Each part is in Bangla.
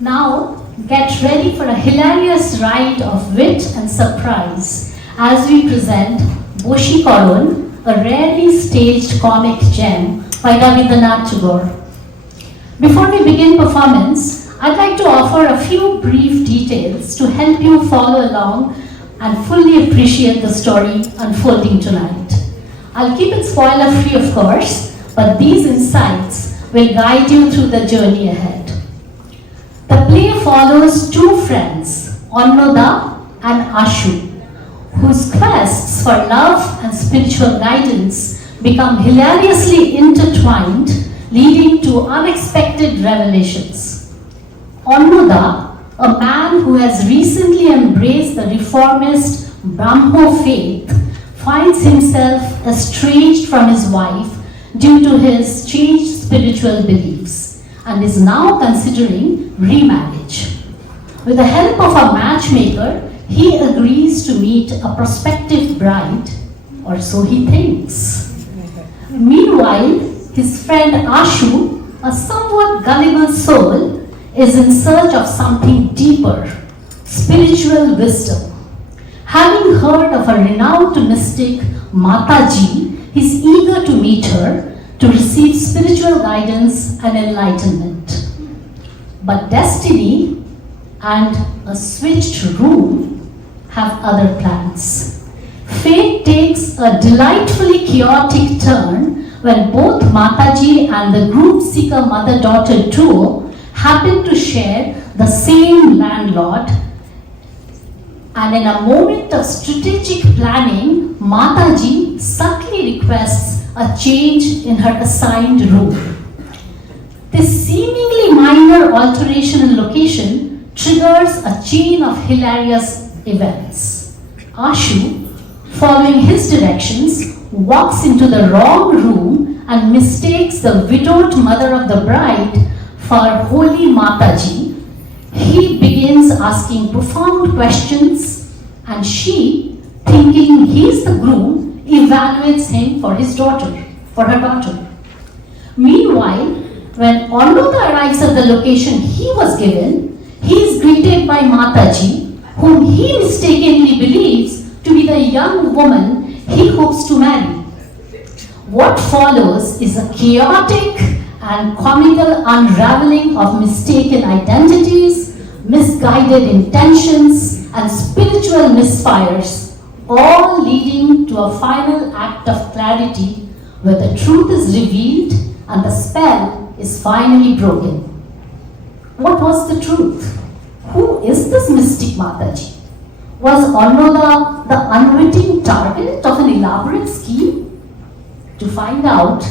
Now, get ready for a hilarious ride of wit and surprise as we present Boshi Koron, a rarely staged comic gem by Rabindranath Tagore. Before we begin performance, I'd like to offer a few brief details to help you follow along and fully appreciate the story unfolding tonight. I'll keep it spoiler-free, of course, but these insights will guide you through the journey ahead. The play follows two friends, Onnoda and Ashu, whose quests for love and spiritual guidance become hilariously intertwined, leading to unexpected revelations. Onnoda, a man who has recently embraced the reformist Brahmo faith, finds himself estranged from his wife due to his changed spiritual beliefs and is now considering remarriage. With the help of a matchmaker, he agrees to meet a prospective bride, or so he thinks. Meanwhile, his friend Ashu, a somewhat gullible soul, is in search of something deeper, spiritual wisdom. Having heard of a renowned mystic, Mataji, he is eager to meet her to receive spiritual guidance and enlightenment. But destiny and a switched room have other plans. Fate takes a delightfully chaotic turn when both Mataji and the group seeker mother-daughter duo happen to share the same landlord, and in a moment of strategic planning, Mataji subtly requests a change in her assigned room. This seemingly minor alteration in location triggers a chain of hilarious events. Ashu, following his directions, walks into the wrong room and mistakes the widowed mother of the bride for holy Mataji. He begins asking profound questions, and she, thinking he's the groom, evaluates him for her daughter. Meanwhile, when Onnoda arrives at the location he was given, he is greeted by Mataji, whom he mistakenly believes to be the young woman he hopes to marry. What follows is a chaotic and comical unraveling of mistaken identities, misguided intentions, and spiritual misfires, all leading to a final act of clarity where the truth is revealed and the spell is finally broken. What was the truth? Who is this mystic Mataji? Was Onnoda the unwitting target of an elaborate scheme? To find out,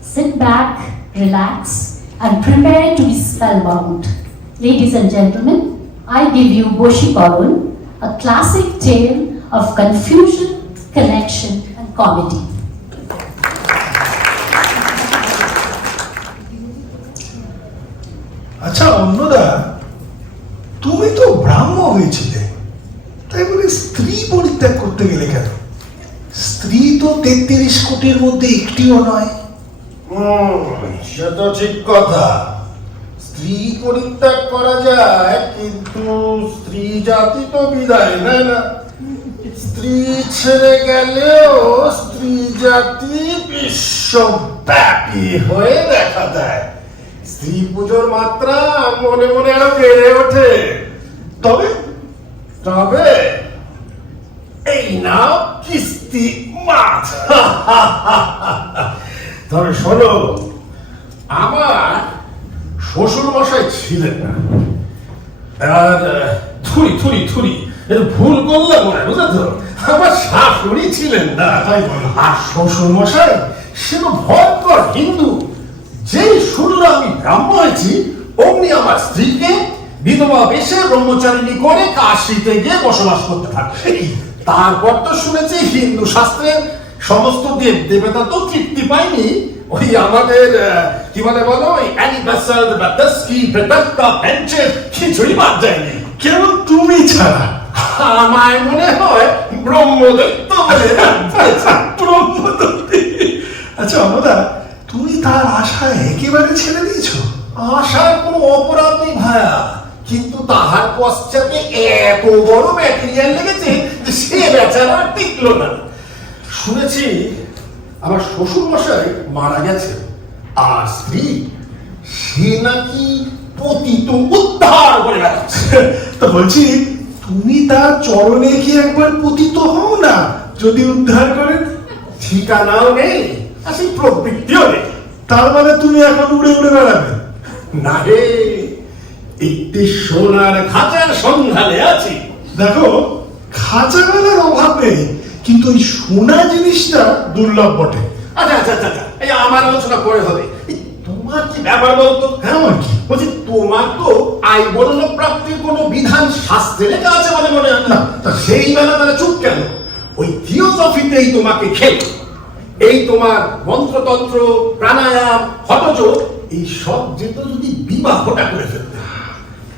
sit back, relax, and prepare to be spellbound. Ladies and gentlemen, I give you Boshi Koron, a classic tale of confusion, connection, and comedy. আচ্ছা অন্নদা, তুমি তো ব্রাহ্ম হয়েছিলে, তাই বলে স্ত্রী পরিত্যাগ করতে গেলে কেন? স্ত্রী তো 33 কোটির মধ্যে একটিও নয়। সে তো ঠিক কথা, স্ত্রী পরিত্যাগ করা যায়, কিন্তু স্ত্রী জাতি তো বিদায় নেয় না। স্ত্রী ছেড়ে গেলেও স্ত্রী জাতি বিশ্বব্যাপী হয়ে দেখা দেয়। স্ত্রী পুজোর মাত্রা মনে মনে আরো বেড়ে ওঠে। তবে তবে এই নাও কিস্তি মাছ। তবে শোনো, আমার শ্বশুর মশাই ছিলেন না, আর থুরি ভুল করলাম মনে, বুঝেছো? আমার শাশুড়ি ছিলেন না, আর শ্বশুর মশাই সে তো ভয়ঙ্কর হিন্দু। যেই শুনলো আমি ব্রাহ্ম হয়েছি, অমনি আমার স্ত্রীকে বিধবা বেশে ব্রহ্মচারিণী করে কাশিতে গিয়ে বসবাস করতে থাকে। তারপর তো শুনেছি হিন্দু শাস্ত্রের সমস্ত দেব দেবতা তো তৃপ্তি পায়নি, ওই আমাদের কি বলে বলো, ওই অ্যানিভার্সাল বাতাসকি বেদাক্কা পেঞ্চের খিচুড়ি বাদ যায়নি। কেবল তুমি ছাড়া আমায় মনে হয় ব্রহ্মদত্ত বলে ব্রহ্মদত্ত। আচ্ছা অন্নদা, তুমি তার আশা একেবারে ছেড়ে দিয়েছো? আশার কোনো অপরাধ নেই ভায়া, কিন্তু তাহার পশ্চাতে এত বড় ম্যাটেরিয়াল লেগেছে যে সে বেচারা আর টিকলো না। শুনেছি আমার শ্বশুর মশাই মারা গেছে, আর স্ত্রী সে নাকি পতিত উদ্ধার করে বেড়াচ্ছে। তো বলছি, তুমি তার চরণে কি একবার পতিত হও না, যদি উদ্ধার করেন? ঠিকানাও নেই আর সেই প্রবৃত্তিও নেই। তার মানে তুমি এখন উড়ে উড়ে বেড়াবে? না রে, একটি সোনার খাঁচার সন্ধানে আছি। দেখো, খাঁচা গলার অভাব নেই, কিন্তু ওই সোনা জিনিসটা দুর্লভ বটে। আচ্ছা আচ্ছা আচ্ছা আচ্ছা, এই আমার আলোচনা পরে হবে। এই তোমার কি ব্যাপার বলতো? হ্যাঁ, আমার কি? বলছি, তোমার তো আয় বর্ণ প্রাপ্তির কোনো বিধান শাস্ত্রে লেখা আছে বলে মনে হয় না। তা সেই বেলা তারা চুপ কেন? ওই থিওসফিতেই তোমাকে খেল। এই তোমার মন্ত্রতন্ত্র, প্রাণায়াম, হঠযোগ, এই সব যেত যদি বিবাহটা করে ফেলতে।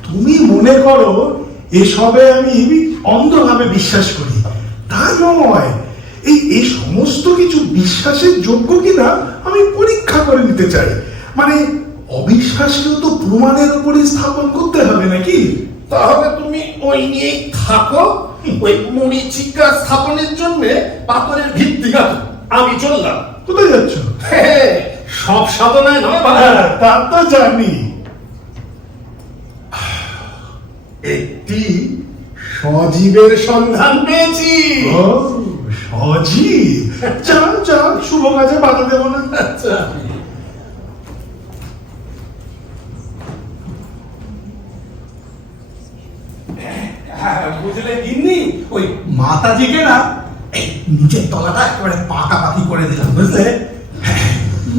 তুমি মনে করো এসবে আমি অন্ধভাবে বিশ্বাস করি, তা নয়। এই সমস্ত কিছু বিশ্বাসের যোগ্য কিনা আমি পরীক্ষা করে নিতে চাই। মানে অবিশ্বাসকেও তো প্রমাণের উপরে স্থাপন করতে হবে নাকি? তাহলে তুমি ওই নিয়েই থাকো। ওই মরিচিকা স্থাপনের জন্য পাথরের ভিত্তি গাঁথো। আমি চললাম। কোথায় যাচ্ছ? সব সাধনায় নয় বাবা। হ্যাঁ, তা তো জানি। একটি সজীবের সন্ধান পেয়েছি। ও, সজীব। যাও যাও, শুভ কাজে বাধা দেবো না। আচ্ছা, বুঝলে গিন্নি, ওই মাতাজিকে না এই নিচের তলাটা একেবারে পাকাপাকি করে দিলাম, বুঝলে?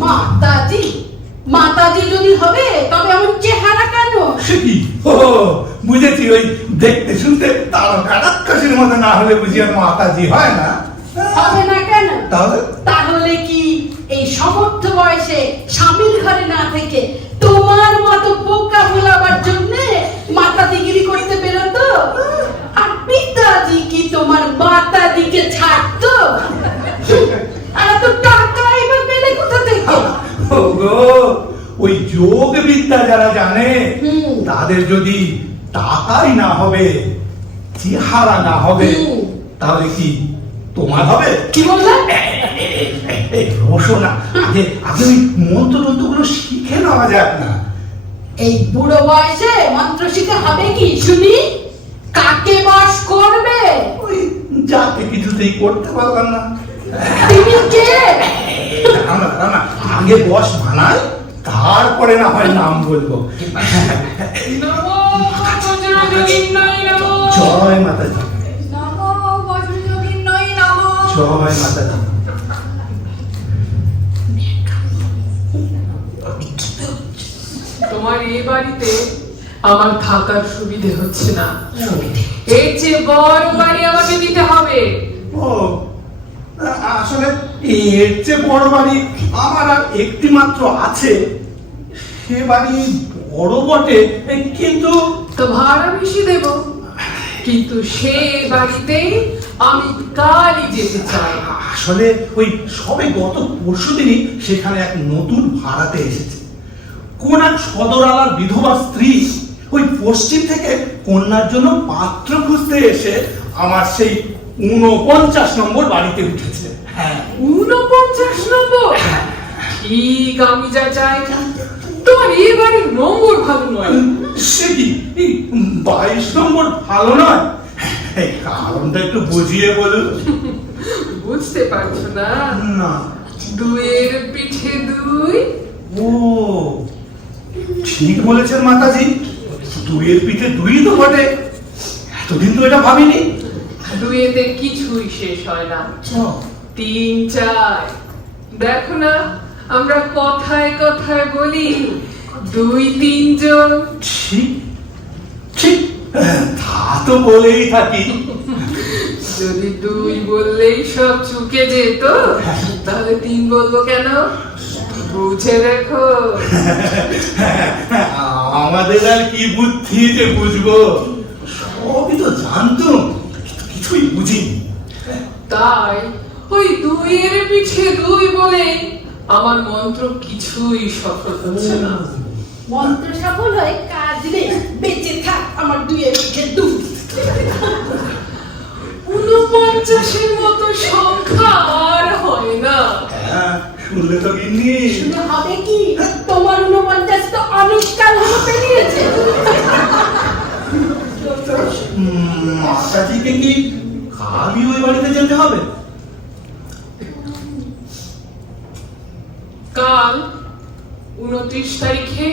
মাতাজি মাতাজি যদি হবে তবে এমন চেহারা কেন? সে কি? ও, বুঝেছি, ওই দেখতে শুনতে তারকা রাক্ষসীর মতো না হলে বুঝি আর মাতাজি হয় না। হবে না কেন? তাহলে তাহলে কি এই সমর্থ বয়সে স্বামীর ঘরে না থেকে তোমার মতো বোকা ভোলাবার জন্য মাতাজিগিরি করতে বেরোতো? আর পিতাজি কি তোমার মাতাজিকে ছাড়তো? আর তো টাকাই বা পেলে কোথা থেকে? ওগো, ওই যোগ বিদ্যা যারা জানে হুম। তাদের যদি টাকাই না হবে, চেহারা না হবে, তাহলে কি তোমার হবে? কি বললে? রোশনা, আগে আগে ওই মন্ত্রতন্ত্রগুলো শিখে নেওয়া যাক না? এই বুড়ো বয়সে মন্ত্র শিখে হবে কি শুনি? কাকে বশ করবে? ওই যাকে কিছুতেই করতে পারলাম না। তুমি কে? দাঁড়াও না, দাঁড়াও না, আগে বস বানাই, তারপরে না হয় নাম বলবো। নমো বজ্রযোগিন্নয় নমো। জয় মাতাজি, নমো বজ্রযোগিন্নয় নমো। জয় মাতাজি। তোমার এই বাড়িতে আমার থাকার সুবিধে হচ্ছে না। এর চেয়ে বড় বাড়ি আমাকে দিতে হবে। ও, আসলে এর চেয়ে বড় বাড়ি আমার আর একটি মাত্র আছে। সে বাড়ি বড় বটে, কিন্তু তো ভাড়া বেশি দেব, কিন্তু সে বাড়িতেই আমি কালই যেতে চাই। আসলে ওই সবে গত পরশুদিনই সেখানে এক নতুন ভাড়াতে এসেছে। কোন এক সদর আলার বিধবা স্ত্রী ওই পশ্চিম থেকে কন্যার জন্য পাত্র খুঁজতে এসে আমার সেই 49 নম্বর বাড়িতে উঠেছে। হ্যাঁ, 49 নম্বর? ঠিক আমি যা চাই। তোমার এই বাড়ির নম্বর ভালো নয়। সে কি 22 নম্বর ভালো নয়? এই কারণটা একটু বুঝিয়ে বলুন। বুঝতে পারছো না? না। দুইয়ের পিঠে দুই। ও, ঠিক বলেছেন মাতাজি, দুইয়ের পিঠে দুই তো বটে। এতদিন তো এটা ভাবিনি। দুইয়েতে কিছুই শেষ হয় না, তিন চাই। দেখো না, আমরা কথায় কথায় বলি 2-3 জন। ঠিক ঠিক, তা তো বলেই থাকি। যদি 2 বললেই সব চুকে যেত, তাহলে 3 বলবো কেন? বুঝে দেখো। আমাদের আর কি বুদ্ধি যে বুঝবো, সবই তো জানতুম, কিছুই বুঝিনি। তাই ওই 2-এর পিঠে 2 বলে আমার মন্ত্র কিছুই সফল হচ্ছে না। মন্ত্র সফল হয়ে কাজ নেই, বেঁচে থাক আমার দুয়ের মুখে দুধ। 49-এর মতো সংখ্যা আর হয় না। হ্যাঁ, শুনলে তো গিন্নি। শুনে হবে কি, তোমার 49 তো অনেককাল হলো পেরিয়েছে। মাতাজিকে কি কালই ওই বাড়িতে যেতে হবে? কাল 29 তারিখে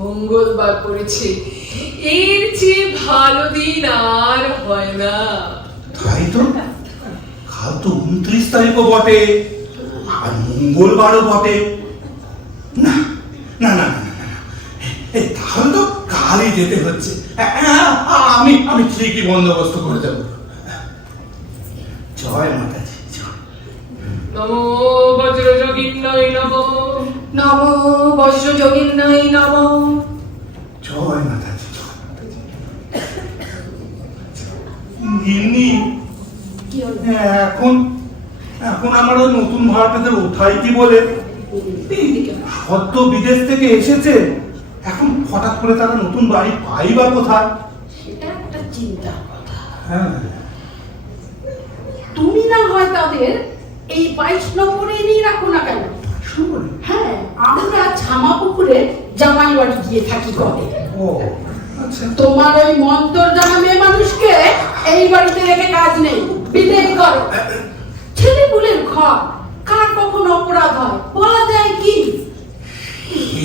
মঙ্গলবার পড়েছে, এর চেয়ে ভালো দিন আর হয় না। তাই তো, কাল তো 29 তারিখও বটে, আর মঙ্গলবারও বটে। না না না না, তাহলে তো কালই যেতে হচ্ছে। আমি আমি ঠিকই বন্দোবস্ত করে দেবো। জয় মাতাজি, জয়। নমো বজ্র যোগিন্নয় নমো, নমো বজ্র যোগিন্নয় নমো। জয় মাতাজি, জয় মাতাজি। গিন্নি, কি হলো? এখন এখন আমার ওই নতুন ভাড়াটাদের ওঠাই কি বলে সদ্য বিদেশ থেকে এসেছে, এখন হঠাৎ করে তারা নতুন বাড়ি পাই বা কোথায়? সেটা একটা চিন্তার কথা। হ্যাঁ, তুমি না হয় তাদের এই 22 নম্বরে নিয়ে রাখো না কেন? শুনুন। হ্যাঁ, আমরা ছামাপুকুরে জামাই বাড়ি গিয়ে থাকি কবে। ও আচ্ছা, তোমার ওই মন্তর জানা মেয়ে মানুষকে এই বাড়িতে রেখে কাজ নেই, বিদেয় করো। ছেলে পুলের ঘর, কার কখন অপরাধ হয় বলা যায় কি?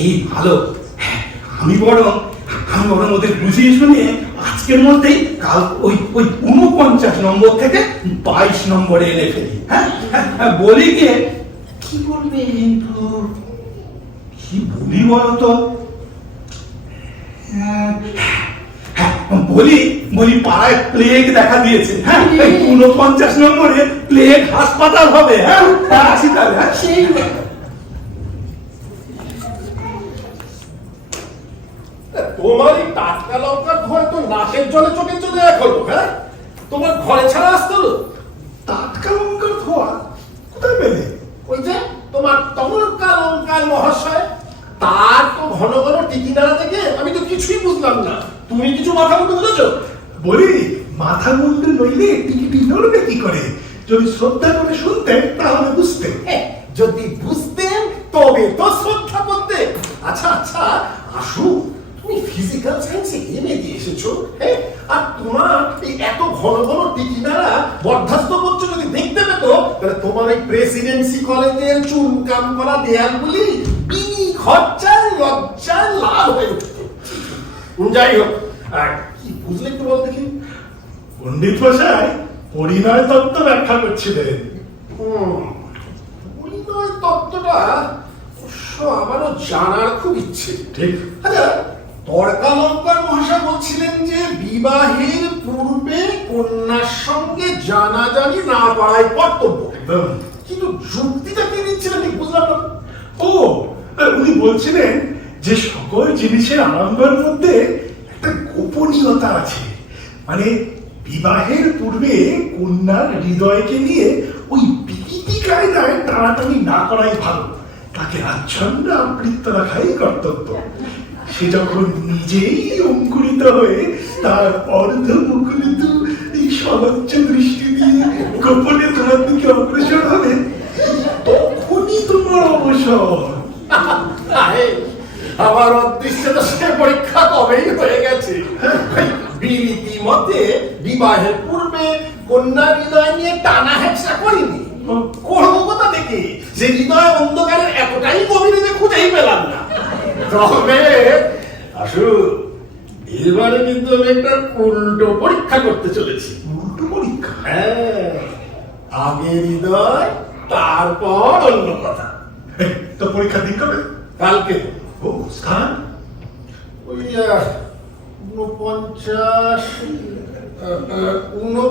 এই ভালো। হ্যাঁ, আমি বরং ওদের বুঝিয়ে শুনিয়ে আজকের মধ্যেই কাল ওই 49 নম্বর থেকে 22 নম্বরে এনে ফেলি। হ্যাঁ হ্যাঁ, বলি গিয়ে কি বলবে? কিন্তু কি বলি বলতো? বলি পাড়ায় প্লেগ দেখা দিয়েছে। হ্যাঁ, 49 নম্বরে প্লেগ হাসপাতাল হবে। হ্যাঁ, আসি তাহলে। হ্যাঁ, সেই তোমার এই টাটকা লঙ্কার ভয় তো নাকের জলে চোখে চলে এখন। হ্যাঁ, তোমার ঘরে ছাড়া আসতো না। টাটকা লঙ্কার ধোয়া কোথায় পেলে? ওই যে তোমার তমলকা লঙ্কার মহাশয়, তার তো ঘন ঘন টিকি নাড়া দেখে আমি তো কিছুই বুঝলাম না। তুমি কিছু মাথা মুখে বুঝেছো? বলি মাথার মুন্ডে নইলে টিকিটি নড়বে কি করে? যদি শ্রদ্ধা করে শুনতেন তাহলে বুঝতেন। যদি বুঝতেন তবে তো শ্রদ্ধা করতে। আচ্ছা আচ্ছা, আসু, তুমি ফিজিক্যাল সায়েন্সে এমএ দিয়ে এসেছো, হ্যাঁ, আর তোমার এই এত ঘন ঘন টিকিনারা বরখাস্ত করছো যদি দেখতে পেত, তাহলে তোমার এই প্রেসিডেন্সি কলেজের চুনকাম করা দেয়ালগুলি বিনি খরচায় লজ্জায় লাল হয়ে উঠত। যাই হোক, কি বুঝলে একটু বল দেখি। পণ্ডিত মশাই পরিণয় তত্ত্ব ব্যাখ্যা করছিলেন। পরিণয় তত্ত্বটা অবশ্য আমারও জানার খুব ইচ্ছে। ঠিক। আচ্ছা, তর্কালঙ্কার মহাশয় বলছিলেন যে বিবাহের পূর্বে কন্যার সঙ্গে জানাজানি না করাই কর্তব্য, একদম। কিন্তু যুক্তিটা কি দিচ্ছিলেন ঠিক বুঝলাম না। ও, উনি বলছিলেন যে সকল জিনিসের আরম্ভের মধ্যে একটা গোপনীয়তা আছে। মানে বিবাহের পূর্বে কন্যার হৃদয়কে নিয়ে ওই বিধি কায়দায় টানাটানি না করাই ভালো, তাকে আচ্ছন্ন আবৃত্ত রাখাই কর্তব্য। সে যখন নিজেই অঙ্কুরিত হয়ে তার অর্ধ মুকুলিত এই সলজ্জ দৃষ্টি দিয়ে গোপনে তোমার দিকে অগ্রসর হবে, তখনই তোমার অবসর। আমার অদৃশ্য তো সে পরীক্ষা কবেই হয়ে গেছে। বিরীতি মতে বিবাহের পূর্বে কন্যার হৃদয় নিয়ে টানা হেঁচড়া করিনি, করবো কোথা থেকে? যে হৃদয় অন্ধকারের এতটাই গভীরে যে খুঁজেই পেলাম না। তবে আসু, এবারে কিন্তু আমি একটা উল্টো পরীক্ষা করতে চলেছি। উল্টো পরীক্ষা? হ্যাঁ, আগে হৃদয় তারপর অন্য কথা। তো পরীক্ষা দিন কবে? কালকে। ও, স্থান? ওই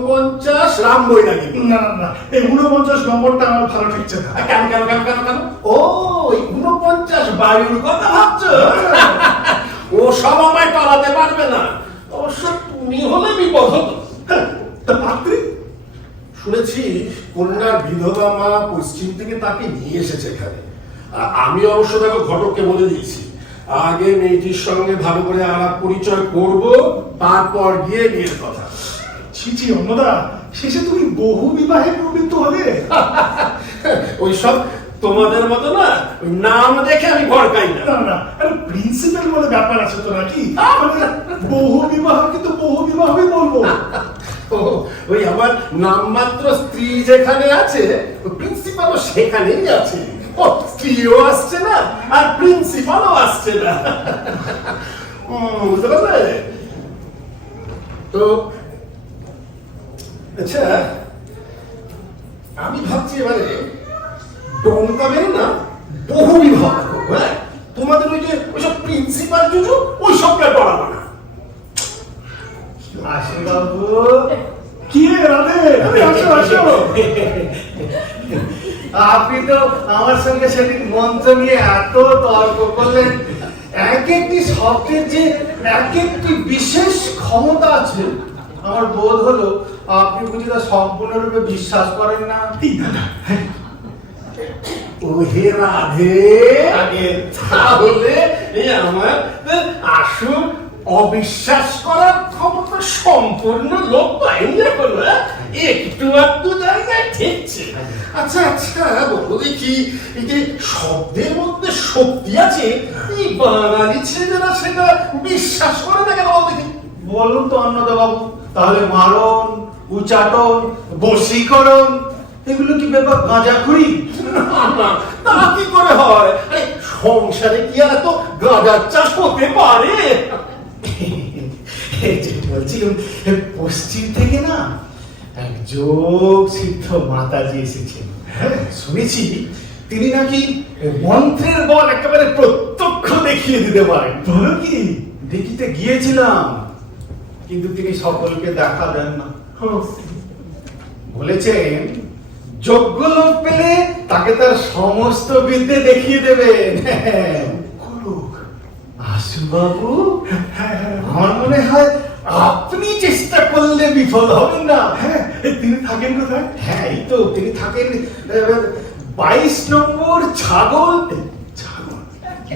49 রামবই লাগে। না না না, এই 49 নম্বরটা আমার ভালো ঠেকছে না। কেন কেন কেন কেন কেন? ও, ওই 49 বায়ুর কথা ভাবছো? ও সব আমায় টলাতে পারবে না। অবশ্য তুমি হলে বিপদ হতো। তা পাত্রী? শুনেছি কন্যার বিধবা মা পশ্চিম থেকে তাকে নিয়ে এসেছে এখানে। আমি অবশ্য দেখো ঘটককে বলে দিয়েছি, আগে মেয়েটির সঙ্গে ভালো করে আলাপ পরিচয় করব, তারপর গিয়ে বিয়ের কথা। ছিচি অন্নদা, শেষে তুমি বহু বিবাহে প্রবৃত্ত হবে। ওইসব তোমাদের মতো না, ওই নাম দেখে আমি ভড়কাই না। না না, প্রিন্সিপাল বলে ব্যাপার আছে তো নাকি? মানে বহু বিবাহ কিন্তু বহু বিবাহই বলবো। ও, ওই আমার নামমাত্র স্ত্রী যেখানে আছে, প্রিন্সিপালও সেখানেই আছে। ও, স্ত্রীও আসছে না আর প্রিন্সিপালও আসছে না। বুঝতে পারলে? তো আচ্ছা, আমি ভাবছি এবারে ডঙ্কা মেরে না বহু বিবাহ করবো। হ্যাঁ, তোমাদের ওই যে ওইসব প্রিন্সিপাল জুজু ওইসবটা ডরাবো না। বাবু কি রে রাধে, আসো আসো। আপনি তো আমার সঙ্গে সেদিন মঞ্চ নিয়ে এত তর্ক করলেন। এক একটি শব্দের যে এক একটি বিশেষ ক্ষমতা আছে, আমার বোধ হলো আপনি বুঝি তা সম্পূর্ণরূপে বিশ্বাস করেন না। এই দাদা, ও হে রাধে, তাহলে এই আমার আসল অবিশ্বাস করার ক্ষমতা সম্পূর্ণ লোক পাইনি এখন। একটু আধটু জায়গায় ঠেকছে। আচ্ছা আচ্ছা, বলো দেখি, এই যে শব্দের মধ্যে শক্তি আছে, এই বাঙালি ছেলেরা সেটা বিশ্বাস করে না কেন? বলো দেখি। বলুন তো অন্নদা বাবু, তাহলে মারণ, উচাটন, বশীকরণ এগুলো কি ব্যাপার গাঁজাখুরি? তা কি করে হয়? আরে সংসারে কি আর এত গাঁজার চাষ হতে পারে? বলছিলাম, পশ্চিম থেকে না এক যোগ সিদ্ধ মাতাজি এসেছেন। হ্যাঁ, শুনেছি তিনি নাকি মন্ত্রের বল একেবারে প্রত্যক্ষ দেখিয়ে দিতে পারেন। বলো কি? দেখিতে গিয়েছিলাম, কিন্তু তিনি সকলকে দেখা দেন না। বলেছেন যোগ্য লোক পেলে তাকে তার সমস্ত বিদ্যে দেখিয়ে দেবেন। আশু বাবু, আমার মনে হয় আপনি চেষ্টা করলে বিফল হবেন না। হ্যাঁ, তিনি থাকেন কোথায়? হ্যাঁ, এই তো তিনি থাকেন 22 নম্বর ছাগল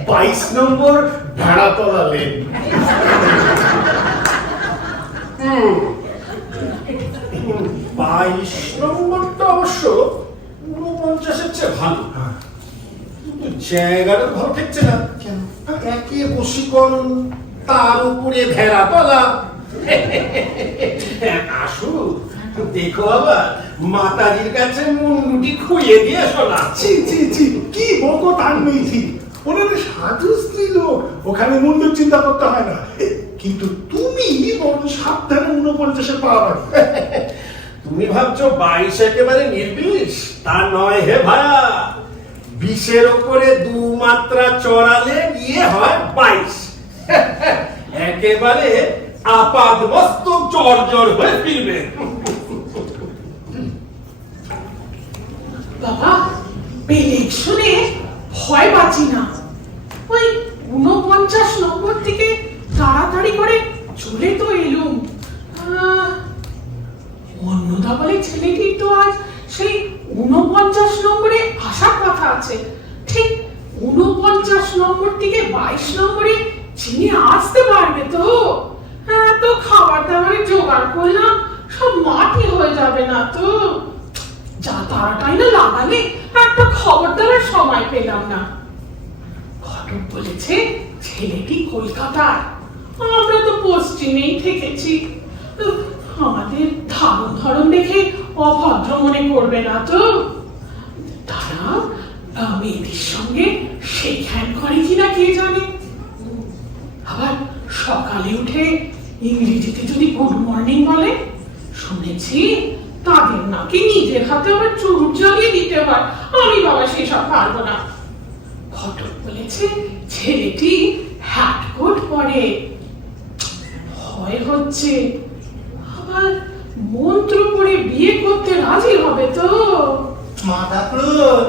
22 নম্বর ভেড়াতলা লেন। 22 নম্বরটা অবশ্য 49-এর চেয়ে ভালো, কিন্তু জায়গাটা ভালো ঠেকছে না। একে বশীকরণ, তার উপরে ভেড়াতলা। আসু, দেখো বাবা, মাতাজির কাছে মুন্ডুটি খুইয়ে দিয়ে শোনা। ছি ছি ছি, কি বকো তার মেয়েছি। ওনাদের সাধু স্ত্রী লোক, ওখানে মুন্ডুর চিন্তা করতে হয় না। কিন্তু তুমি বড় সাবধানে 49-এ পা রাখো। তুমি ভাবছো 22 একেবারে নির্বিষ? তা নয় হে ভায়া, 20-এর উপরে 2 মাত্রা চড়ালে গিয়ে হয় 22। একেবারে আপাদ মস্তক জর্জর হয়ে ফিরবে। বাবা, পেলেক শুনে ভয় পাচ্ছি না। ওই 49 নম্বর থেকে তাড়াতাড়ি করে চলে তো এলুম। অন্নদা বলে ছেলেটির তো আজ সেই 49 নম্বরে আসার কথা আছে। ঠিক 49 নম্বর থেকে 22 নম্বরে চিনি আসতে পারবে তো? হ্যাঁ, তো খাবার দাবারের জোগাড় করলাম, সব মাটি হয়ে যাবে না তো? যা তাড়াতাড়ি না লাগালে একটা খবর দেওয়ার সময় পেলাম না। ঘটক বলেছে ছেলেটি কলকাতার, আমরা তো পশ্চিমেই থেকেছি। আমাদের ধারণ ধরন দেখে অভদ্র মনে করবে না তো? তারা মেয়েদের সঙ্গে সেইখান করে কিনা কে জানে। আবার সকালে উঠে ইংরেজিতে যদি গুড মর্নিং বলে, শুনেছি তাদের নাকি নিজের হাতে আবার চুরুট জ্বালিয়ে দিতে হয়। আমি বাবা সেসব পারবো না। ঘটক বলেছে ছেলেটি হ্যাট কোট পরে। ভয় হচ্ছে, আবার মন্ত্র পড়ে বিয়ে করতে রাজি হবে তো? মাথা খুলুন,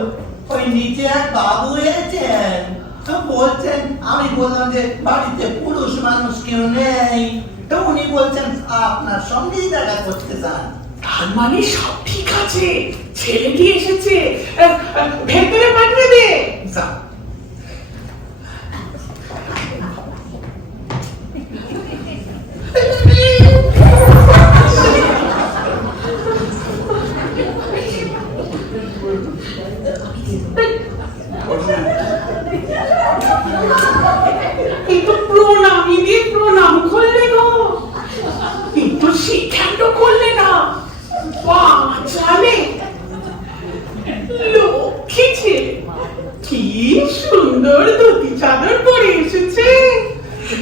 ওই নিচে এক বাবু এসেছেন, তো বলছেন, আমি বললাম যে বাড়িতে পুরুষ মানুষ কেউ নেই, তো উনি বলছেন আপনার সঙ্গেই দেখা করতে চান। তার মানে সব ঠিক আছে, ছেলেটি এসেছে, ভেতরে পাঠিয়ে দে। যা।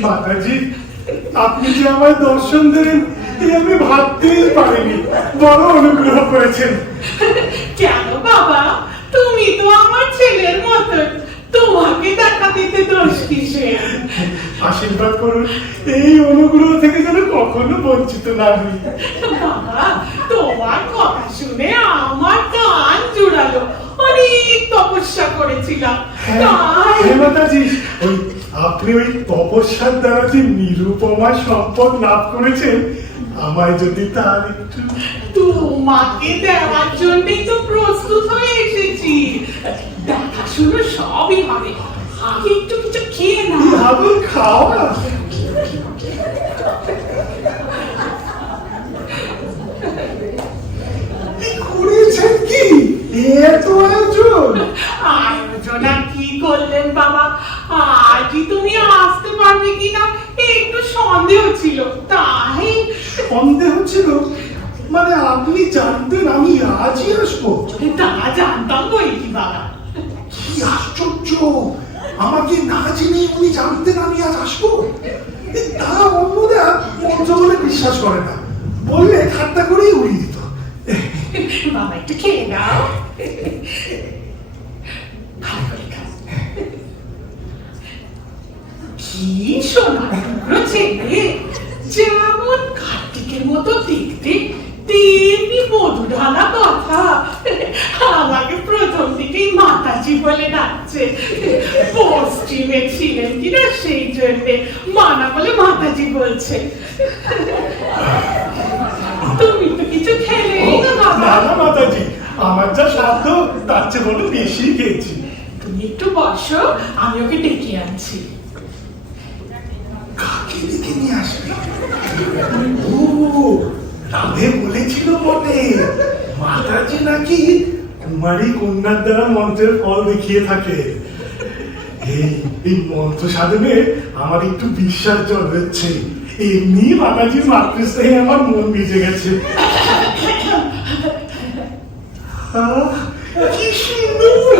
মাতাজি, আপনি যে আমায় দর্শন দেন এ আমি ভাবতেই পারিনি। বড় অনুগ্রহ করেছেন। কেন বাবা, তুমি তো আমার ছেলের মতো, তোমাকে দেখা দিতে দোষ কিসের? আশীর্বাদ করুন এই অনুগ্রহ থেকে যেন কখনো বঞ্চিত না হই। বাবা, তোমার কথা শুনে আমার কান জুড়ালো। অনেক তপস্যা করেছিলাম, তাই হ্যাঁ মাতাজি, ওই আপনি ওই তপস্যার দ্বারা যে নিরুপমা সম্পদ লাভ করেছেন, আমায় যদি তার একটু। তোমাকে দেওয়ার জন্যই তো প্রস্তুত হয়ে এসেছি। দেখাশুনো সবই হবে, আগে একটু কিছু খেয়ে না। আবার খাওয়া। করেছেন কি এত আয়োজন? আয়োজন আর কি করলেন বাবা, আজই তুমি আসতে পারবে কিনা একটু সন্দেহ ছিল, তাই। সন্দেহ ছিল? মানে আপনি জানতেন আমি আজই আসবো? তা জানতাম বই কি বাবা। কি আশ্চর্য, আমাকে না জেনে উনি জানতেন আমি আজ আসবো? তা অন্যরা মন্ত্র বলে বিশ্বাস করে না, বললে ঠাট্টা করেই উড়িয়ে দিত। বাবা একটু খেয়ে নাও, ভালো করে খাও। কি সোনা টুকরো ছেলে, যেমন কার্তিকের মতো দেখতে তেমনি মধু ঢালা কথা। আমাকে প্রথম থেকেই মাতাজি বলে ডাকছে। পশ্চিমে ছিলেন কিনা সেই জন্যে মানা বলে মাতাজি বলছে। তুমি তো কিছু খেলেই না বাবা। না না মাতাজি, আমার যা সাধ্য তার চেয়ে বড় বেশি খেয়েছি। তুমি একটু বসো, আমি ওকে ডেকে আনছি। কাকে ডেকে নিয়ে আসবে? ও, রাধে বলেছিল বটে, মাতাজি নাকি কুমারী কন্যার দ্বারা মন্ত্রের ফল দেখিয়ে থাকে। এই মন্ত্র সাধনে আমার একটু বিশ্বাস জন্মেছে। এমনি মাতাজির মাতৃস্নেহে আমার মন ভিজে গেছে। কি সুন্দর!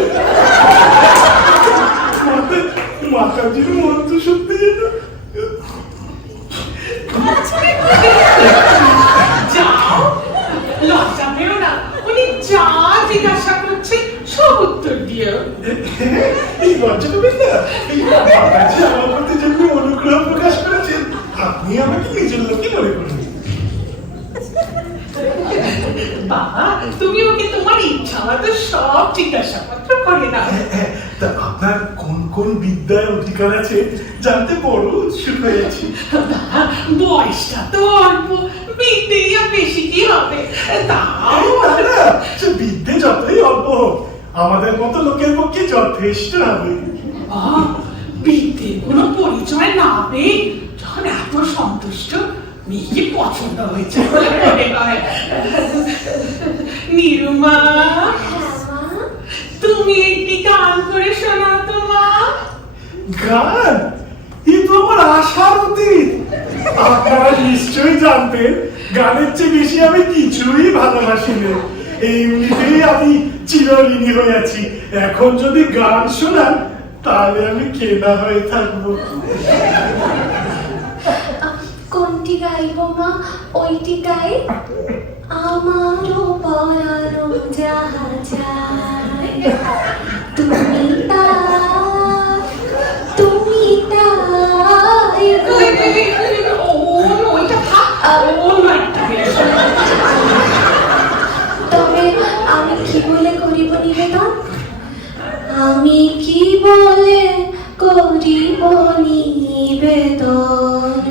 মাতাজির মন্ত্র সত্যি যেন। যাও, লজ্জা পেও না, উনি যা জিজ্ঞাসা করছে সব উত্তর দিও। এই লজ্জা পাবেন না, এই মাতাজি আমার প্রতি যেমনি অনুগ্রহ প্রকাশ করেছেন, আপনি আমাকে নিজের লোকই মনে করুন। বাবা, তুমি ওকে তোমার ইচ্ছা মতো সব জিজ্ঞাসাপত্র করে নাও। তা আপনার কোন কোন বিদ্যায় অধিকার আছে জানতে বড় উৎসুক হয়েছি। বাবা, বয়সটা তো অল্প, বিদ্যেই আর বেশি কি হবে। তাও সে বিদ্যে যতই অল্প হোক, আমাদের মতো লোকের পক্ষে যথেষ্ট হবে। বিদ্যের কোনো পরিচয় না পেয়ে যখন এত সন্তুষ্ট, মেয়েকে পছন্দ হয়েছে বলে মনে হয়। নিরুমা, তুমি একটি গান করে শোনাও তো মা। গান? এ তো আমার আশার অতীত। আপনারা নিশ্চয়ই জানতেন গানের চেয়ে বেশি আমি কিছুই ভালোবাসি না। এমনিতেই আমি চিরঋণী হয়ে আছি। এখন যদি গান শোনান তাহলে আমি কেনা হয়ে থাকবো। কোনটি গাইব মা? ওইটি গাই। আমারও পরানো যাহা চাই, তুমি তাই ওইটা থাক, অন্য একটা বেশ। তবে আমি কি বলে করিব নিবেদন? আমি কি বলে করিব নিবেদন?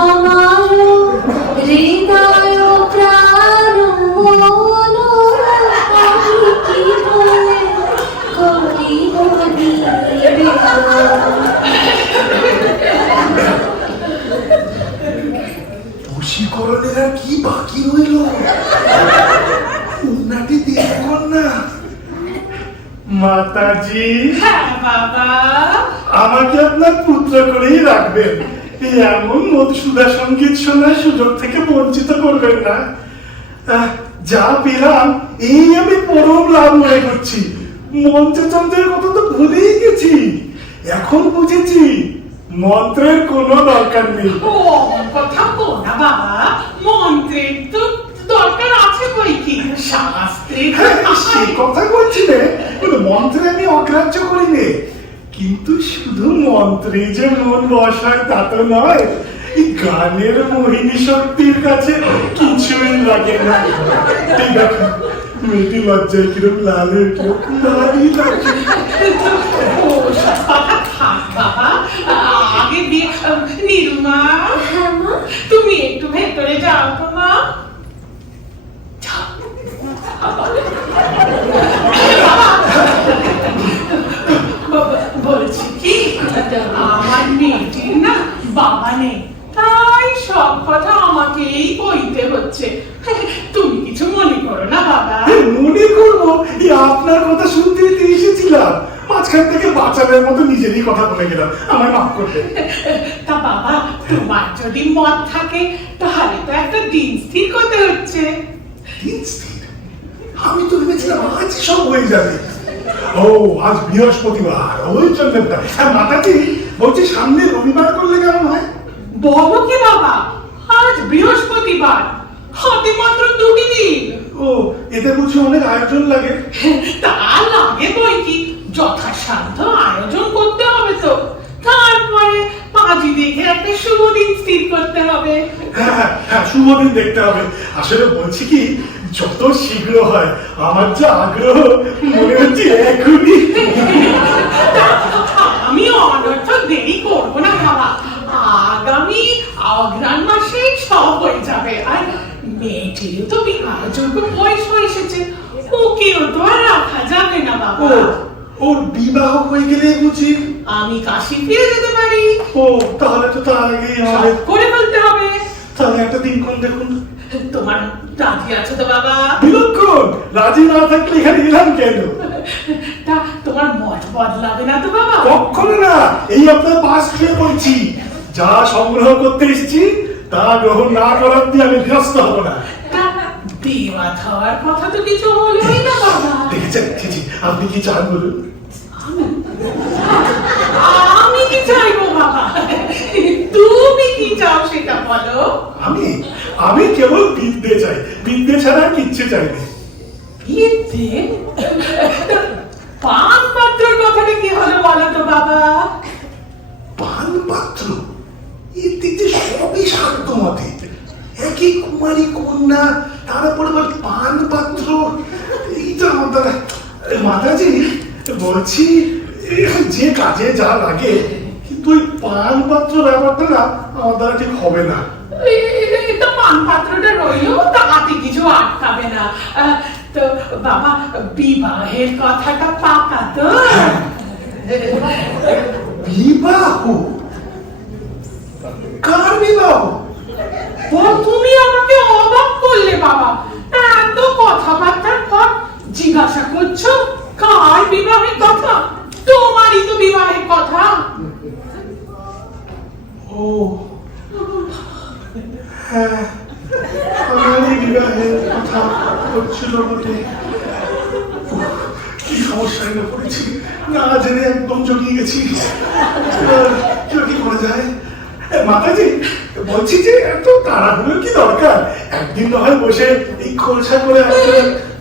আমার হৃদয় প্রাণ মন, আমি কি বলে করিব নিবেদন? বশীকরণের আর কি বাকি রইল? কন্যাটি দেখুন না। মাতাজি, হ্যাঁ বাবা, আমাকে আপনার পুত্র করেই রাখবেন। এই এমন মধুসূদা সঙ্গীত শোনার সুযোগ থেকে বঞ্চিত করবেন না। যা পেলাম এই আমি পরম লাভ মনে করছি। মঞ্চতন্ত্রের কথা তো ভুলেই গেছি। এখন বুঝেছি মন্ত্রের কোনো দরকার নেই। ও অমন কথা বল না বাবা, মন্ত্রের তো দরকার আছে বই কি, শাস্ত্রের হ্যাঁ, সেই কথা বলছি রে, কিন্তু মন্ত্রে আমি অগ্রাহ্য করি নে, কিন্তু শুধু মন্ত্রে যে মন বসায় তা তো নয়, এই গানের মোহিনী শক্তির কাছে কিছুই লাগে না। ঠিক আছে, মেয়েটি লজ্জায় কিরকম লাল হয়ে কিরকম দাঁড়িয়ে থাকে। ও সব কথা থাক বাবা, আগে দিয়ে নীলমা, হ্যাঁ মা। তুমি একটু ভেতরে যাও তো মা। বলছি কি, আমার মেয়েটির না বাবা নেই, তাই সব কথা আমাকেই বলতে হচ্ছে। তুমি কিছু মনে করো না বাবা। মনে করবো, এই আপনার কথা শুনতে এসেছিলাম, মাঝখান থেকে বাঁচানোর মতো নিজেরই কথা বলে গেলাম, আমায় মাফ করবে। তা বাবা, তোমার যদি মত থাকে তাহলে তো একটা দিন স্থির করতে হচ্ছে। দিন স্থির? আমি তো ভেবেছিলাম আজই সব হয়ে যাবে। ও, আজ বৃহস্পতিবার, ওই জন্য। হ্যাঁ মাতাজি, বলছি সামনে রবিবার করলে কেমন হয়? বলো কি বাবা, আজ বৃহস্পতিবার, হাতে মাত্র 2টি দিন। ও, এতে বুঝি অনেক আয়োজন লাগে? তা লাগে বই কি, যথাসাধ্য আয়োজন করতে হবে তো, তারপরে পাঁজি দেখে একটা শুভ দিন স্থির করতে হবে। হ্যাঁ হ্যাঁ হ্যাঁ, শুভ দিন দেখতে হবে। আসলে বলছি কি, যত শীঘ্র হয়, আমার যা আগ্রহ, মনে হচ্ছে এখনই। আমি অনর্থ দেরি করবো না বাবা, আগামী অগ্রহায়ণ মাসে সব হয়ে যাবে। আর মেয়েটির তো বিবাহযোগ্য বয়স হয়ে এসেছে, ওকেও তো আর রাখা যাবে না বাবা। ওর বিবাহ হয়ে গেলে বুঝি আমি কাশি ফিরে যেতে পারি। ও, তাহলে তো তার আগেই সব আমাদের, করে ফেলতে হবে। তাহলে একটা দিনক্ষণ দেখুন। তোমার রাজি আছে তো বাবা? বিলক্ষণ, রাজি না থাকলে এখানে এলাম কেন? তা তোমার মত বদলাবে না তো বাবা? কখনো না, এই আপনার পাশ ছুঁয়ে বলছি, যা সংগ্রহ করতে এসেছি তা গ্রহণ না করার দিয়ে আমি বিরস্ত হব না। তা দেওয়া খাওয়ার কথা তো কিছু হলোই না বাবা। দেখেছেন, ছি, আপনি কি চান বলুন? আমি কি চাইবো বাবা, তুমি কি চাও সেটা বলো। আমি আমি কেবল বিদ্যে চাই, বিদ্যে ছাড়া কিচ্ছু চাই না। বিদ্যে? পান পাত্রের কথাটা কি হলো বলো তো বাবা? পান পাত্র? এর দিকে সবই শান্ত মতে, একই কুমারী কন্যা, তারপরে আবার পান পাত্র, এইটা আমার দ্বারা। মাতাজি, বলছি যে কাজে যা লাগে, কিন্তু ওই পান পাত্র ব্যাপারটা না আমার দ্বারা ঠিক হবে না। তো পান পাত্রটা রইলো, তাতে কিছু আটকাবে না। তো বাবা, বিবাহের কথাটা পাকা তো? বিবাহ? কার বিবাহ? তুমি আমাকে অবাক করলে বাবা, এত কথাবার্তার পর জিজ্ঞাসা করছো কার বিবাহের কথা? তোমারই তো বিবাহের কথা। ও হ্যাঁ, আমারই বিবাহের কথা হচ্ছিল বটে। কি সমস্যায় না পড়েছি, না জেনে একদম জড়িয়ে গেছি। কি করা যায়? মাতাজি, বলছি যে এত তাড়াহুড়োর কি দরকার? একদিন না হয় বসে এই খোলসা করে আসতে।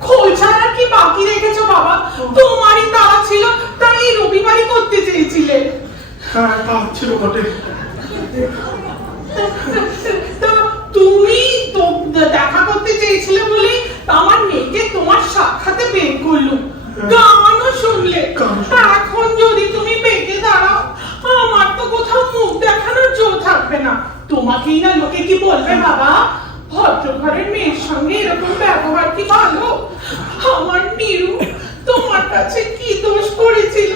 খোলসা আর কি বাকি রেখেছো বাবা? তোমারই তাড়া ছিল, তাই এই রবিবারই করতে চেয়েছিলে। হ্যাঁ, তা ছিল বটে। তা তুমি তো দেখা করতে চেয়েছিলে বলেই আমার মেয়েকে তোমার সাক্ষাতে বের করলো, গানও শুনলে। এখন যদি তুমি বেঁকে দাঁড়াও, আমার তো কোথাও মুখ দেখানোর জো থাকবে না। তোমাকেই না লোকে কি বলবে বাবা? ভদ্র ঘরের মেয়ের সঙ্গে এরকম ব্যবহার কি ভালো? আমার নিরু তোমার কাছে কি দোষ করেছিল?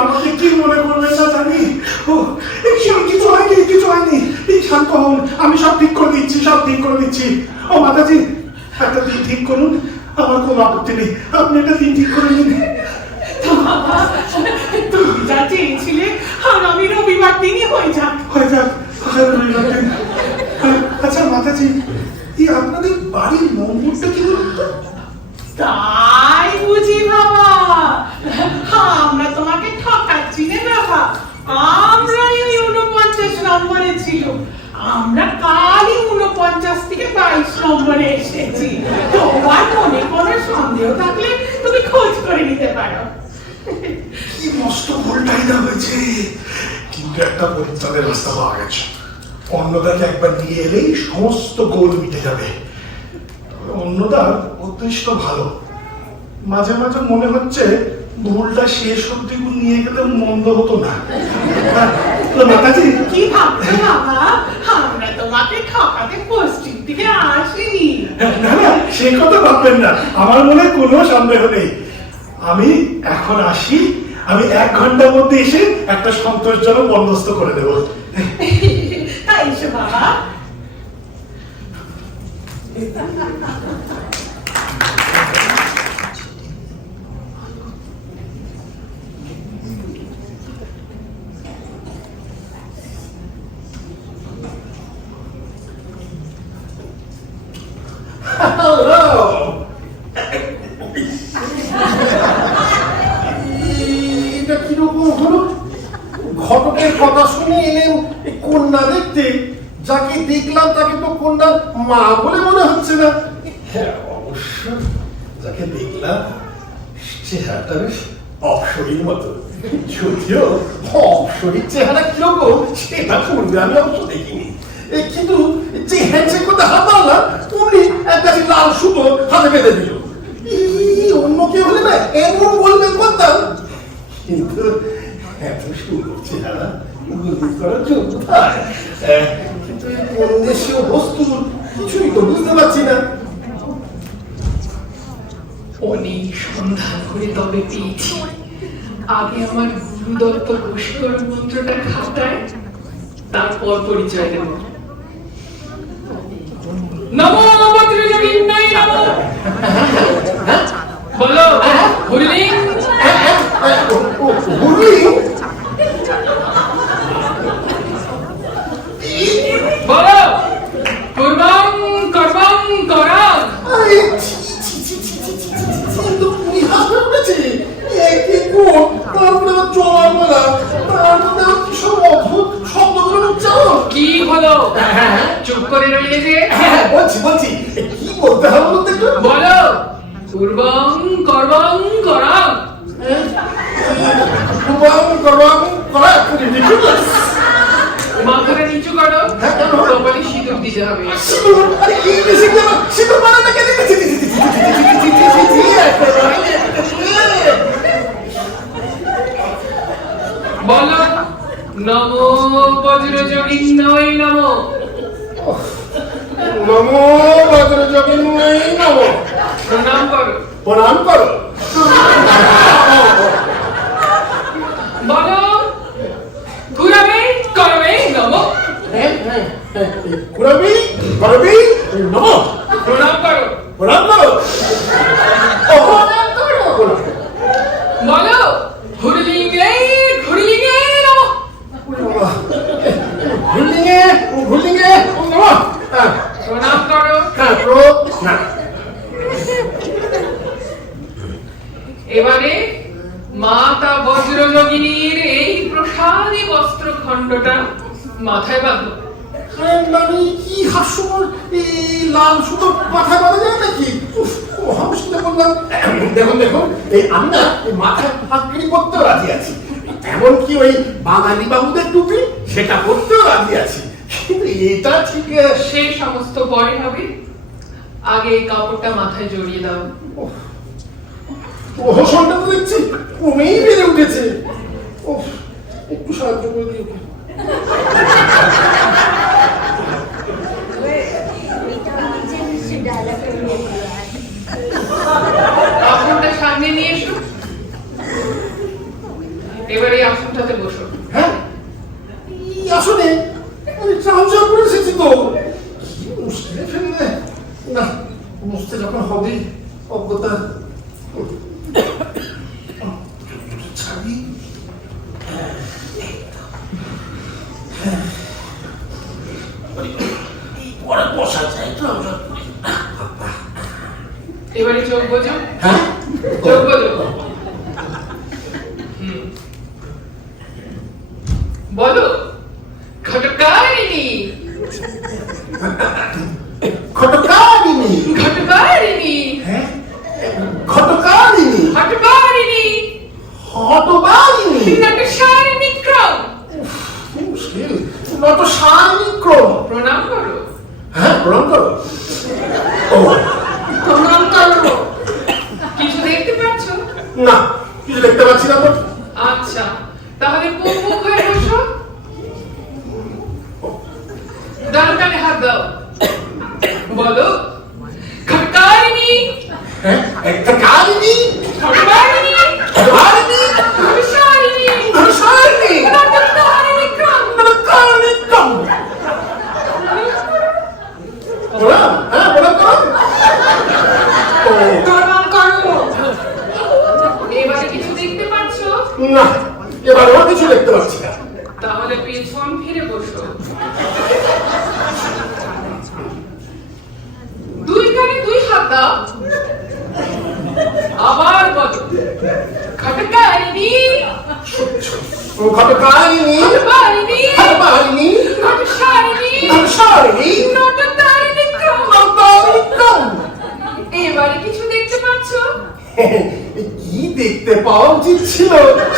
আমাকে কি মনে করবেন না জানি। কিছু হয়নি, কিছু হয়নি, এই শান্ত হন, আমি সব ঠিক করে দিচ্ছি, সব ঠিক করে দিচ্ছি। ও মাতাজি, একটা দিন ঠিক করুন, আমার কোনো আপত্তি নেই, আপনি একটা দিন ঠিক করে নিন। তুমি যা চেয়েছিলে আগামী রবিবার দিনই হয়ে যাক। হয়ে যাক, রবিবার দিন। আচ্ছা মাতাজি, মাতাজি, এই আপনাদের বাড়ির নম্বরটা কি বলুন তো? তাই বুঝি বাবা, আমরা তোমাকে ঠকাচ্ছি না বাবা, আমরা ওই 49 নম্বরে ছিল, আমরা কালই 49 থেকে 22 নম্বরে এসেছি। তোমার মনে কোনো সন্দেহ থাকলে তুমি খোঁজ করে নিতে পারো। কি মস্ত ভুলটাই না হয়েছে, কিন্তু একটা পরিত্রাণের রাস্তা পাওয়া গেছে। অন্নদাকে একবার নিয়ে এলেই সমস্ত গোল মিটে যাবে। তবে অন্নদার উদ্দেশ্য ভালো, মাঝে মাঝে মনে হচ্ছে ভুলটা শেষ অব্দি নিয়ে গেলে মন্দ হতো না। মাতাজি, কি ভাবছো বাবা, আমরা তোমাকে ঠকাতে পশ্চিম থেকে আসিনি। না না, সে কথা ভাববেন না, আমার মনে কোনো সন্দেহ নেই। আমি এখন আসি, আমি 1 ঘন্টার মধ্যে এসে একটা সন্তোষজনক বন্দোবস্ত করে দেবো। তাই এসো বাবা। এটা কিরকম হলো? ঘটকের কথা শুনে এলেন কন্যা দেখতে, যাকে দেখলাম তাকে তো কন্যার মা বলে মনে হচ্ছে না। হ্যাঁ, অবশ্য যাকে দেখলাম চেহারাটা বেশ অপসরীর মতো, যদিও অপসরীর চেহারা কিরকম সেটা পূর্বে আমি অবশ্য দেখিনি। কিন্তু যে হ্যান্ডশেক করতে হাত বাড়ালাম, অমনি একটা লাল সুতো হাতে বেঁধে দিল। অন্য কেউ হলে না এমন বলবেন করতাম, কিন্তু এত সুন্দর চেহারা গুলি করার জন্য কিন্তু কোন দেশীয় বস্তুর কিছুই তো বুঝতে পারছি না। অনেক সন্ধান করে তবে পেয়েছি। আগে আমার গুরুদত্ত বশীকর মন্ত্রটা খাতায়, তারপর পরিচয় দেব। নমো বজ্রযোগিন্যায় নমো। বলো হুরলিং। বলো পূর্বং কর্মং করাং। কি হলো, চুপ করে রইলে যে? বলছি কি বলতে হবে বলতে একটু বলো পূর্বং কর্মং করাং। মাথাটা নিচু করো, কপালে সিঁদুর দিতে হবে। বলো নমো বজ্রযোগিন্যায় নমো। নমো বজ্রযোগিন্যায় নমো। প্রণাম করো। প্রণাম করো। বলো ঘুরাবে করবে নমো। ঘুরাবি করবি নমো। প্রণাম করো। প্রণাম করো। বলো হুরলিঙ্গে ঘুরলিঙ্গে নমো। ঘুরলিঙ্গে নমো। প্রণাম করো। এবারে মাতা বজ্রযোগিনীর এই প্রসাদী বস্ত্র খণ্ডটা মাথায় বাঁধো। মানে কি হাস্যকর, এই লাল সুতো মাথায় বাঁধা যায় নাকি? আমি শুনে বললাম, দেখুন এই আমি না মাথায় ফাঁকড়ি করতেও রাজি আছি, এমনকি ওই বাঙালি বাবুদের টুপি সেটা করতেও রাজি আছি, কিন্তু এটা ঠিক সেই সমস্ত পরে হবে, আগে এই কাপড়টা মাথায় জড়িয়ে দাও। প্রহসনটা তো দেখছি কমেই বেড়ে উঠেছে। একটু সাহায্য করে দিও। আসনটা সামনে নিয়ে এসো। এবার এই আসনটাতে বসো। হ্যাঁ, এই আসনে আমি ট্রাউজার পরে এসেছি তো, কি মুশকিলে ফেললে না, বুঝতে যখন হবে অজ্ঞতা ছাড়ি। পরে বসা এবারে চোখ বোঝো, হ্যাঁ চোখ বোঝো। বলো ঘটকারিণী, ঘটকারিণী, ঘটকারিণী, হ্যাঁ ঘটকারিণী, ঘটকারিণী, হটবারিণী, নটসারিণী ক্রম। মুশকিল, নটসারিণী ক্রম। প্রণাম করো, হ্যাঁ প্রণাম করো। ও প্রণাম করো। কিছু দেখতে পাচ্ছ? না, কিছু দেখতে পাচ্ছি না তো। আচ্ছা, তাহলে মুখ হয়ে বসো। ডান কানে হাত দাও। বলো ঘটকারিণী, হ্যাঁ একটা কারিণী, ঘটকারিণী, হটবারিণী, নটসারিণী, নটসারিণী, নটসারিণী ক্রম। নটকারিণী ক্রম। প্রণাম, হ্যাঁ প্রণাম করো। ও প্রণাম করো। এবারে কিছু দেখতে পাচ্ছ? না, এবার ওর কিছু দেখতে পাচ্ছি না। তাহলে পেছন ফিরে বসো। দুই কানে দুই হাত দাও। আবার বলো ঘটকারিণী, ঘটকারিণী, ঘটকারিণী, হটবারিণী, নটসারিণী, নটসারিণী, নটতারিণী ক্রম। নটকারিণী ক্রম। এবারে কিছু দেখতে পাচ্ছ? কি দেখতে পাওয়া উচিত ছিল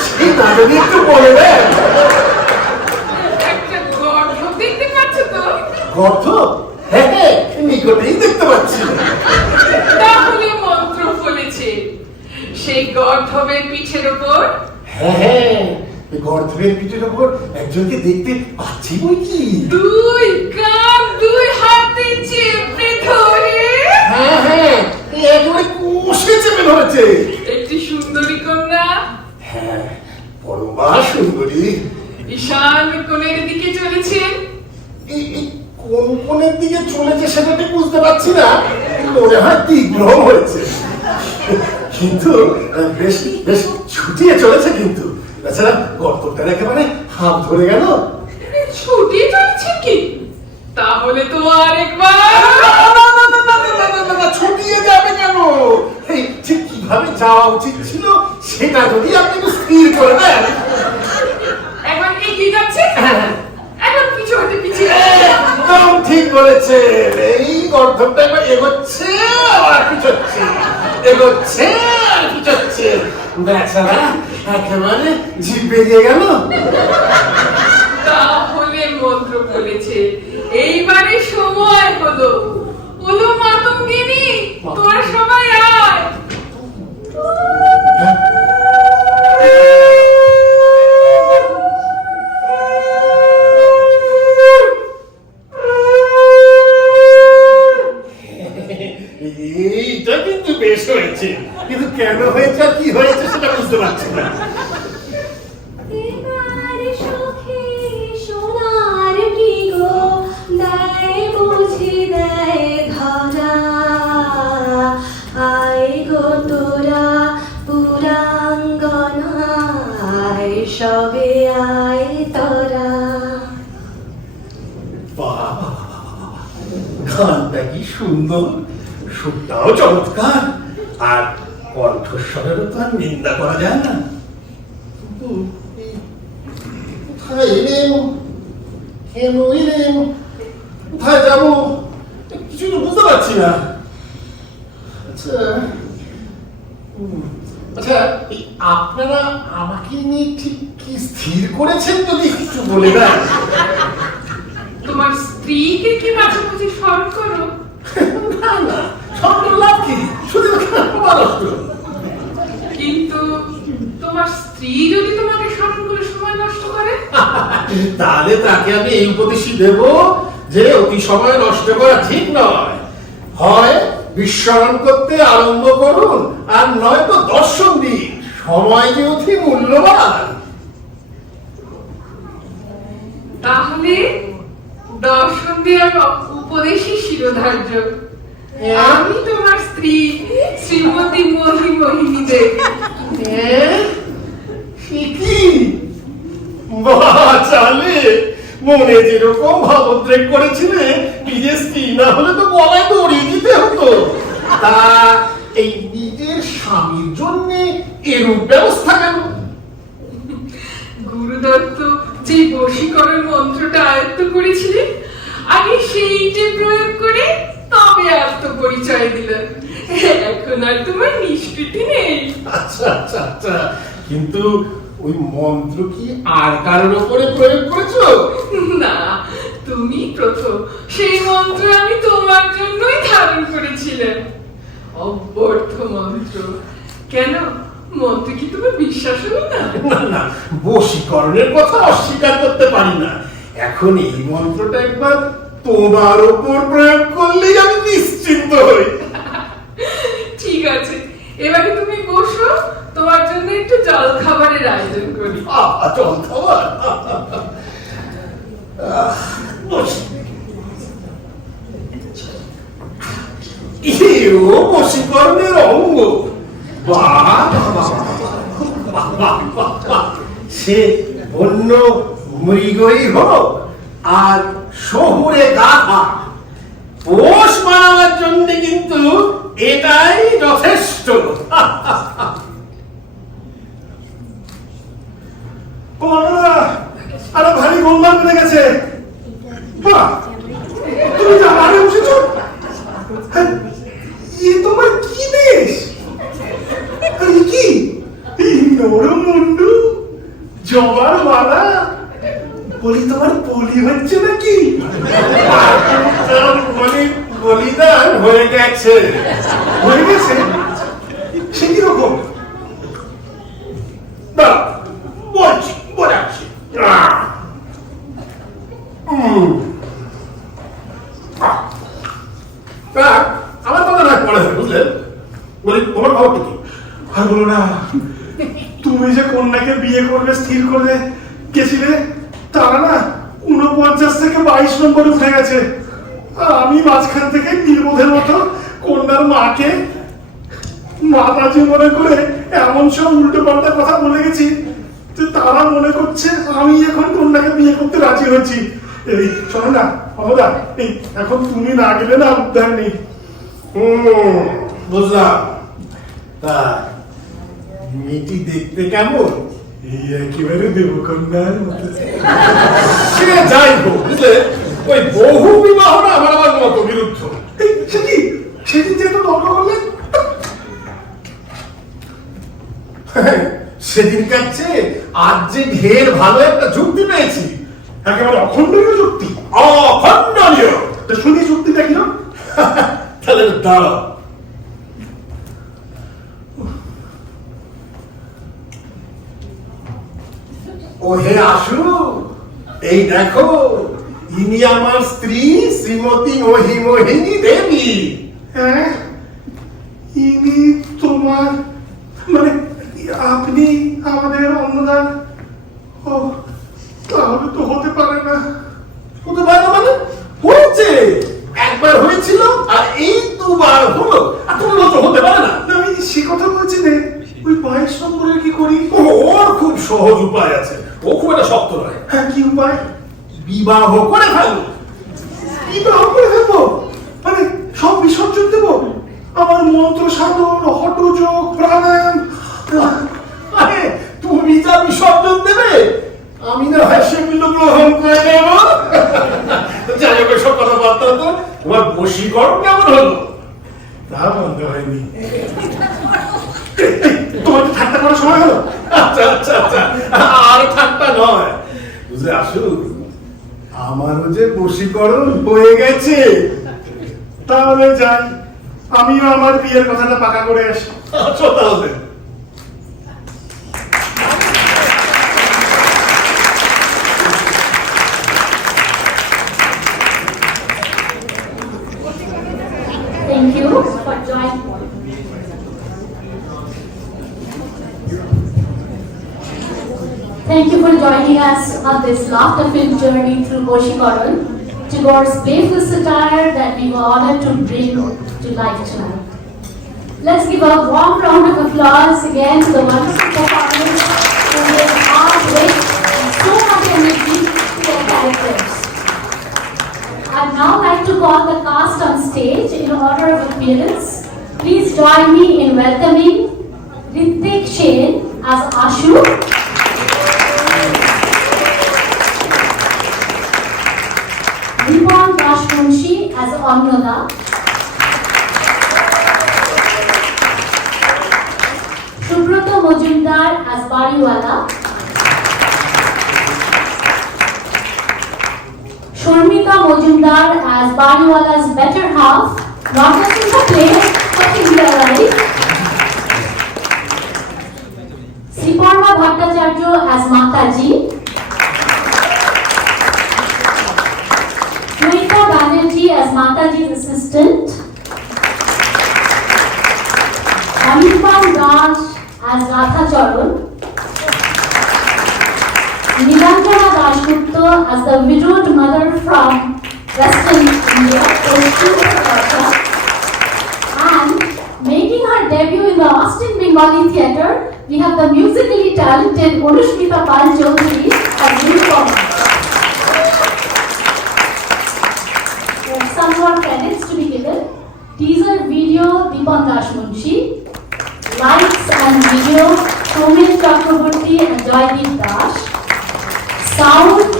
সেটা যদি একটু বলে দেন। একটা গর্ভ দেখতে পাচ্ছ তো? গর্ত, হ্যাঁ হ্যাঁ নিকটেই দেখতে পাচ্ছি। তাহলে মন্ত্র ফলেছে। সেই গর্ধবের পিঠের উপর হ্যাঁ হ্যাঁ গর্তের পিঠের উপর একজনকে দেখতে পাচ্ছি বই কি। দুই কান দুই হাতে চেপে ধরে হ্যাঁ হ্যাঁ একেবারে কষে চেপে ধরেছে। একটি সুন্দরী কন্যা হ্যাঁ পরমা সুন্দরী। ঈশান কোণের দিকে চলেছেন। এই কোন কোণের দিকে চলেছে সেটা ঠিক বুঝতে পারছি না, মনে হয় দিগ্ভ্রম হয়েছে। কিন্তু বেশ বেশ ছুটিয়ে চলেছে। কিন্তু তাছাড়া গর্তটার একেবারে হাত ধরে গেল। ছুটিয়ে চলেছে কি? তাহলে তো আরেকবার ছুটিয়ে যাবে কেন? এই ঠিক কিভাবে যাওয়া উচিত ছিল সেটা যদি আপনি একটু স্থির করে দেন। এখন এগিয়ে যাচ্ছে, এখন পিছু হতে পিছিয়ে একদম ঠিক বলেছে। এই গর্ধবটা এবার এগোচ্ছে আবার পিছোচ্ছে, এগোচ্ছে আর পিছোচ্ছে। বেচারা একেবারে জিভ বেরিয়ে গেল। তাহলে মন্ত্র বলেছে। এইবারে সময় হলো। হলো মাতঙ্গিনী, তোরা সবাই আয়। এইটা কিন্তু বেশ হয়েছে, কিন্তু কেন হয়েছে আর কি হয়েছে সেটা বুঝতে পারছি না। এবার সুখে সোনার কি গো দেয় বুঝি দেয় ধরা, আয় গো তোরা পুরাঙ্গনায় সবে আয় তোরা। বাবা গানটা কি সুন্দর, সুরটাও চমৎকার, আর কণ্ঠস্বরেরও তো আর নিন্দা করা যায় না। কিন্তু কোথায় এলেম, কেন এলেম, কোথায় যাবো কিছু তো বুঝতে পারছি না। আচ্ছা আচ্ছা এই আপনারা আমাকে নিয়ে ঠিক কি স্থির করেছেন যদি একটু বলে দেন। তোমার স্ত্রীকে কি মাঝে মাঝে স্মরণ করো? না না স্মরণ লাভ কি, শুধু নষ্ট। কিন্তু তোমার স্ত্রী যদি তোমাকে স্মরণ করে সময় নষ্ট করে, তাহলে তাকে আমি এই উপদেশই দেব যে অতি সময় নষ্ট করা ঠিক নয়। হয় বিস্মরণ করতে আরম্ভ করুন, আর নয়তো দর্শন দিন। সময় যে অতি মূল্যবান। তাহলে দর্শন দেওয়ার উপদেশই শিরোধার্য। আমি তোমার স্ত্রী শ্রীমতী মোহিনী দেবী। চালে মনে যেরকম ভাবোদ্রেক করেছিলে নিজের স্ত্রী না হলে তো গলায় দড়ি দিতে হতো। তা এই নিজের স্বামীর জন্য এরূপ ব্যবস্থা কেন? গুরুদত্ত যে বশীকরণ মন্ত্রটা আয়ত্ত করেছিলেন, আগে সেইটে প্রয়োগ করে তবে আত্মপরিচয় দিলেন। এখন আর তোমার নিষ্কৃতি নেই। আচ্ছা আচ্ছা আচ্ছা, কিন্তু ওই মন্ত্র কি আর কারোর উপরে প্রয়োগ করেছো? না, তুমি প্রথম। সেই মন্ত্র আমি তোমার জন্যই ধারণ করেছিলাম, অব্যর্থ মন্ত্র। কেন, মন্ত্র কি তোমার বিশ্বাস হলো না? না না, বশীকরণের কথা অস্বীকার করতে পারি না। এখন এই মন্ত্রটা একবার তোমার উপর প্রয়োগ করলেই আমি নিশ্চিন্ত হই। ঠিক আছে, এবারে তুমি বসো, তোমার জন্য একটু জল খাবারের আয়োজন করি। চল খাবার। ও বশীকরণের অঙ্গ। বাহ বাহ বাহ বাহ বাহ বাহ। সে অন্য মৃগই হোক আর শহুরে গাধা, পোষ মানাবার জন্য কিন্তু এটাই যথেষ্ট। আরে ভারী গোলমাল বেড়ে গেছে। বাহ, তুমি জামারে বসেছো? এ তোমার কি বেশ? আরে কি এই নরম মুন্ডু, জবার মালা, বলি তোমার পলি হচ্ছে নাকি? মানে বলিদান হয়ে গেছে। হয়ে গেছে? সে কিরকম? না, বলছি বোঝাচ্ছি। আমার কথা না পড়ে বুঝলেন? বলি তোমার খবরটা কি? আর বলো না, তুমি যে কন্যাকে বিয়ে করবে স্থির করে গেছিলে, তারা না 49 থেকে 22 নম্বরে উঠে গেছে। আর আমি মাঝখান থেকে নির্বোধের মতো কন্যার মাকে মাতাজি মনে করে এমন সব উল্টো পাল্টা কথা বলে গেছি যে তারা মনে করছে আমি এখন কন্যাকে বিয়ে করতে রাজি হয়েছি। এই শোনো না অবদা, এই এখন তুমি না গেলে না উদ্ধার নেই। বুঝলাম। তা মেয়েটি দেখতে কেমন? এই একেবারে দেবকন্যার মতো। সে যাই হোক, বুঝলে, ওই বহু বিবাহটা আমার আমার মত বিরুদ্ধ। সে কি সেদিন যে একটু তর্ক করলে? সেদিনকার চেয়ে আজ যে ঢের ভালো একটা যুক্তি পেয়েছি। একেবারে অখণ্ডনীয় যুক্তি। অখণ্ডনীয়। তো শুনি যুক্তিটা কি? তাহলে দাঁড়াও। ও হে আশু, এই দেখো, ইনি আমার স্ত্রী শ্রীমতী মহিমোহিনী দেবী। হ্যাঁ, ইনি তোমার, মানে আপনি আমাদের অন্নদান? ও, তাহলে তো হতে পারে না। হতে পারে না মানে? হয়েছে, একবার হয়েছিল আর এই দুবার হলো। আর তুমি বলছো হতে পারে না? না, আমি সে কথা বলছি না। ওই 22 নম্বরের কি করি? ওর খুব সহজ উপায় আছে, ও খুব একটা শক্ত নয়। হ্যাঁ, কি উপায়? বিবাহ করে ফেলো। বিবাহ করে ফেলবো? মানে সব বিসর্জন দেবো? আমার মন্ত্র সাধন, হঠযোগ, প্রাণায়াম। আরে তুমি যা বিসর্জন দেবে, আমি না হয় সেগুলো গ্রহণ করে নেব। যাই হোক, সব কথা বাদ দাও তো। তোমার বশীকরণ কেমন হলো? তা বন্ধ হয়নি। তোমার কি ঠাট্টা করার সময় হলো? আচ্ছা আচ্ছা আচ্ছা, আর ঠাট্টা নয়, বুঝলে আসু, আমারও যে বশীকরণ হয়ে গেছে। তাহলে যাই, আমিও আমার বিয়ের কথাটা পাকা করে আসি। আচ্ছা তাহলে। Thank you for joining. Thank you for joining us on this laughter-filled journey through Boshikoran towards playful satire that we were honored to bring to life tonight. Let's give a warm round of applause again to the wonderful performers who gave hard wit and so much energy to their characters. I'd now like to call the cast stage in order of appearance. Please join me in welcoming Ritik Sen as Ashu, Ripon Dashmunshi as Annoda, Subroto Mojumdar as Bariwala, Shormita Mojumdar as Bariwala's better half, not just in the play, but in real life. Siparma Bhattacharya as Mataji, Shweta Banerjee as Mataji's assistant, Anirban Raj as Radha Charan, Nilanjana Dashgupta as the widowed mother from Western India, and making her debut in the Austin Bengali Theatre, we have the musically talented Anushmita Pal Chaudhary as Uniform. There are some more credits to be given. Teaser video Deepan Dashmunshi, lights and video Soumil Chakraborty and Joydeep Dash. Sound,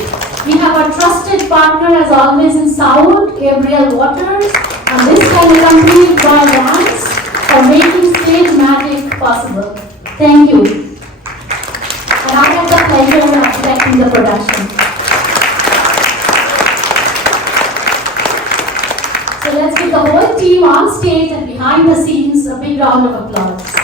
we have our trusted partner as always in sound, Gabriel Waters, and this time accompanied by dance for making stage magic possible. Thank you. And I have the pleasure of directing the production. So let's give the whole team on stage and behind the scenes a big round of applause.